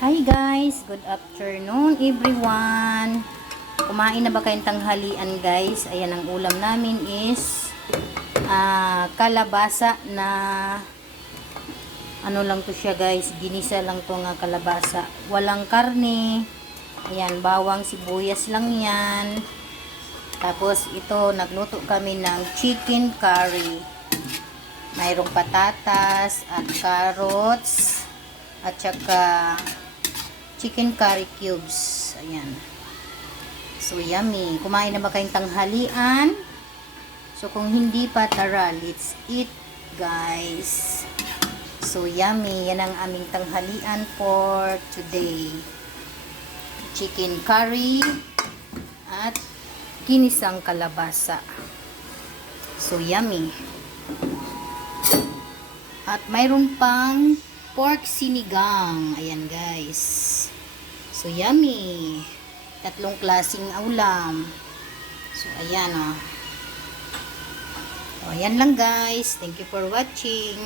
Hi guys, good afternoon everyone. Kumain na ba kayong tanghalian guys? Ayan, ang ulam namin is kalabasa na ano lang to siya guys, ginisa lang to nga kalabasa. Walang karne. Ayan, bawang sibuyas lang yan. Tapos ito, nagluto kami ng chicken curry. Mayroong patatas at carrots at saka chicken curry cubes. Ayan. So, yummy. Kumain na ba kayong tanghalian? So, kung hindi pa, tara, let's eat, guys. So, yummy. Yan ang aming tanghalian for today. Chicken curry at ginisang kalabasa. So, yummy. At mayroon pang pork sinigang. Ayan guys. So yummy. Tatlong klaseng ulam. So ayan o. Oh. Ayan lang guys. Thank you for watching.